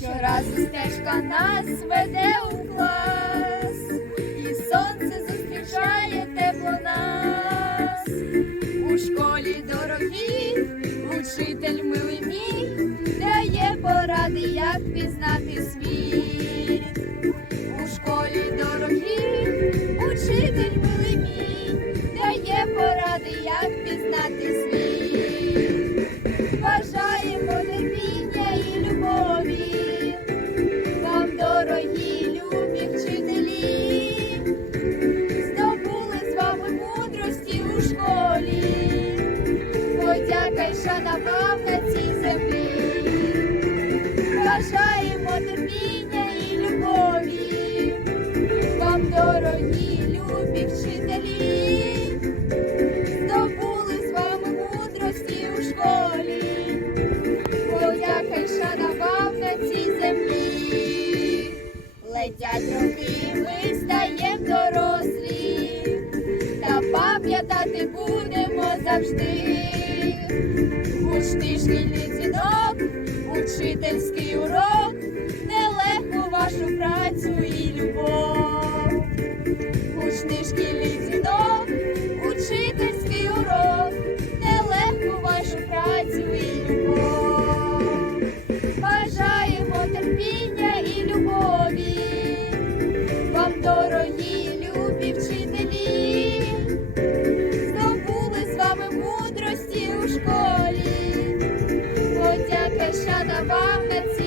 Щоразу стежка нас веде у клас, і сонце зустрічає тепло нас. У школі дорогі, учитель милий мій, дає поради, як пізнати світ. У школі поради, як пізнати світ. Бажаємо терпіння і любові, вам дорогі, любі вчителі, здобули з вами мудрості у школі, подяка й шана Летять роки, ми стаєм дорослі, та пам'ятати будемо завжди. Гучний шкільний дзвінок, учительський урок, нелегку вашу працю і любов. Гучний шкільний the Metsu.